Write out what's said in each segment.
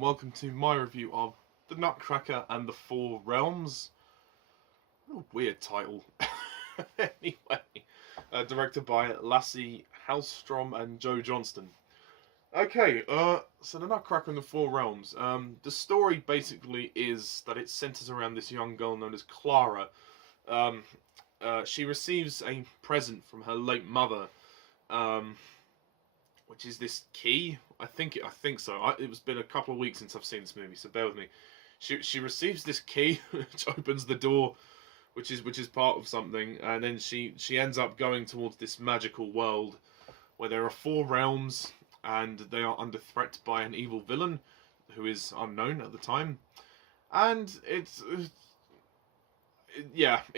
and welcome to my review of The Nutcracker and the Four Realms. What a weird title. Anyway, directed by Lasse, Hallstrom and Johnston. Okay, so The Nutcracker and the Four Realms. The story basically is that it centers around this young girl known as Keira. She receives a present from her late mother, which is this key. I think so. It's been a couple of weeks since I've seen this movie, so bear with me. She receives this key, which opens the door, which is part of something, and then she ends up going towards this magical world where there are four realms, and they are under threat by an evil villain who is unknown at the time, and it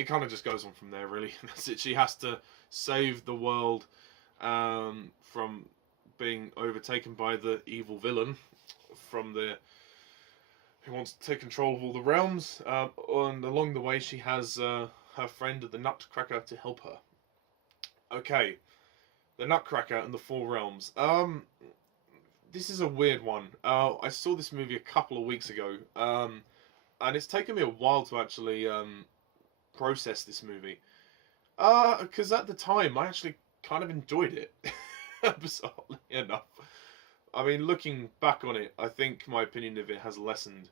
kind of just goes on from there, really. That's it. She has to save the world from being overtaken by the evil villain who wants to take control of all the realms. And along the way, she has her friend the Nutcracker to help her. Okay, the Nutcracker and the Four Realms. This is a weird one. I saw this movie a couple of weeks ago, and it's taken me a while to actually process this movie. Because at the time, I actually kind of enjoyed it. Bizarrely enough. I mean, looking back on it, I think my opinion of it has lessened.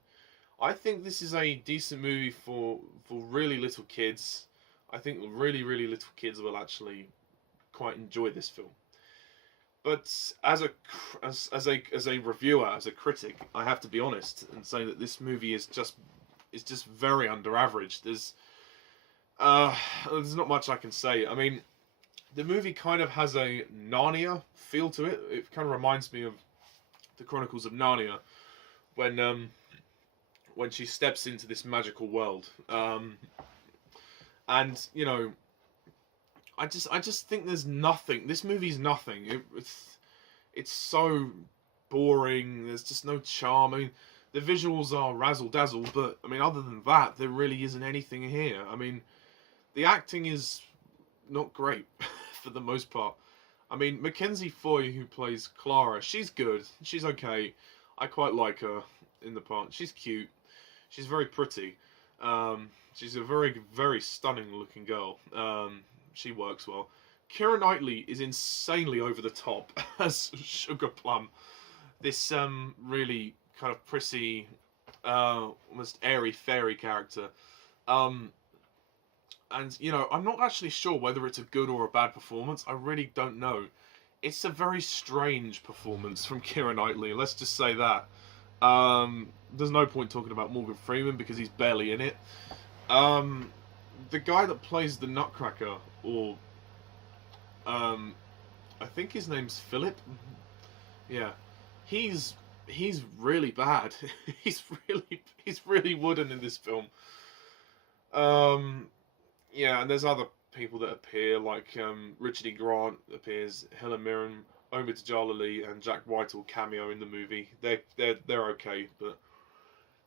I think this is a decent movie for really little kids. I think really, really little kids will actually quite enjoy this film. But as a reviewer, as a critic, I have to be honest and say that this movie is just very under average. There's not much I can say. I mean, the movie kind of has a Narnia feel to it. It kind of reminds me of the Chronicles of Narnia, when she steps into this magical world. And you know, I just think there's nothing. This movie's nothing. It's so boring. There's just no charm. I mean, the visuals are razzle dazzle, but I mean, other than that, there really isn't anything here. I mean, the acting is not great for the most part. I mean, Mackenzie, who plays Keira, she's good. She's okay. I quite like her in the part. She's cute. She's very pretty. She's a very, very stunning looking girl. She works well. Keira Knightley is insanely over the top as Sugar Plum. This really kind of prissy, almost airy-fairy character. And, you know, I'm not actually sure whether it's a good or a bad performance. I really don't know. It's a very strange performance from Keira Knightley, let's just say that. There's no point talking about Morgan Freeman because he's barely in it. The guy that plays the Nutcracker, or I think his name's Philip. Yeah, he's really bad. he's really wooden in this film. Yeah, and there's other people that appear, like Richard E. Grant appears, Helen Mirren, Omid Djalili, and Jack Whitehall cameo in the movie. They're okay, but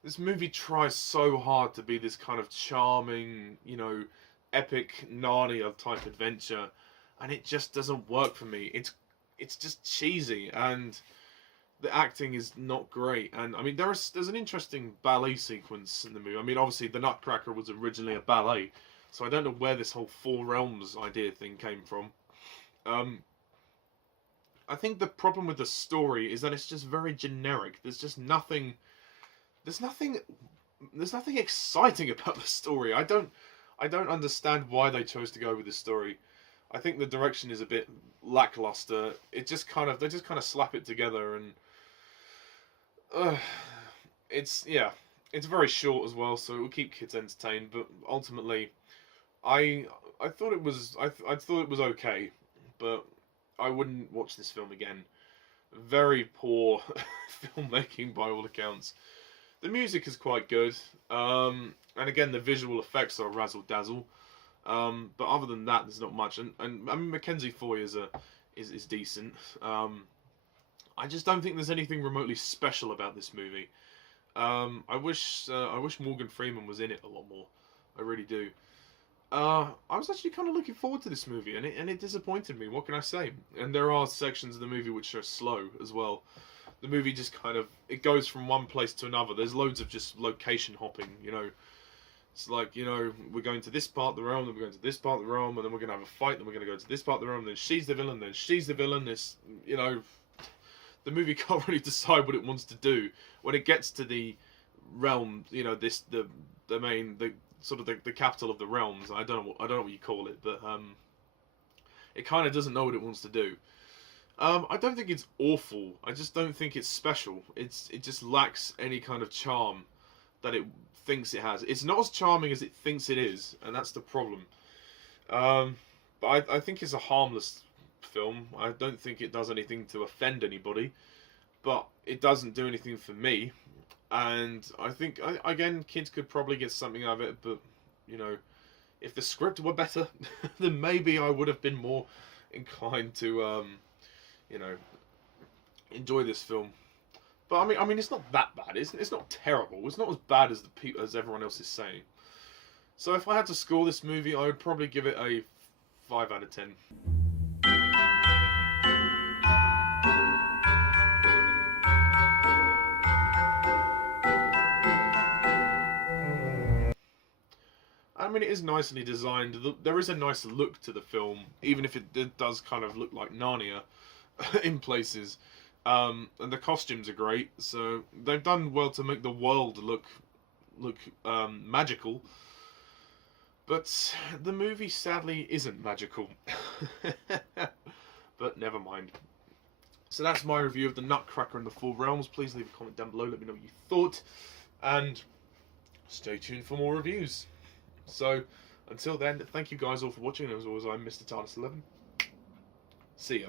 this movie tries so hard to be this kind of charming, you know, epic Narnia type adventure, and it just doesn't work for me. It's just cheesy, and the acting is not great. And I mean, there's an interesting ballet sequence in the movie. I mean, obviously, the Nutcracker was originally a ballet. So I don't know where this whole Four Realms idea thing came from. I think the problem with the story is that it's just very generic. There's just nothing. There's nothing exciting about the story. I don't understand why they chose to go with this story. I think the direction is a bit lackluster. They just kind of slap it together, and it's very short as well, so it will keep kids entertained. But ultimately, I thought it was okay, but I wouldn't watch this film again. Very poor filmmaking by all accounts. The music is quite good, and again the visual effects are razzle dazzle. But other than that, there's not much. And I mean, Mackenzie is decent. I just don't think there's anything remotely special about this movie. I wish Morgan Freeman was in it a lot more. I really do. I was actually kind of looking forward to this movie, and it disappointed me. What can I say? And there are sections of the movie which are slow as well. the movie just kind of, it goes from one place to another. There's loads of just location hopping, you know. It's like, you know, we're going to this part of the realm, then we're going to this part of the realm, and then we're going to have a fight, then we're going to go to this part of the realm, then she's the villain, then she's the villain. It's, you know, the movie can't really decide what it wants to do. When it gets to the realm, you know, the main, the sort of the capital of the realms, I don't know what you call it, but it kind of doesn't know what it wants to do. I don't think it's awful. I just don't think it's special. It just lacks any kind of charm that it thinks it has. It's not as charming as it thinks it is, and that's the problem. But I think it's a harmless film. I don't think it does anything to offend anybody, but it doesn't do anything for me. And I think, again, kids could probably get something out of it, but, you know, if the script were better, then maybe I would have been more inclined to, you know, enjoy this film. But I mean, it's not that bad. It's not terrible. It's not as bad as everyone else is saying. So if I had to score this movie, I would probably give it a 5 out of 10. I mean, it is nicely designed. There is a nice look to the film, even if it does kind of look like Narnia in places. And the costumes are great, so they've done well to make the world look magical. But the movie sadly isn't magical. But never mind. So that's my review of the Nutcracker and the Four Realms. Please leave a comment down below, let me know what you thought, and stay tuned for more reviews. So until then, thank you guys all for watching, and as always, I'm Mr. TARDIS11. See ya.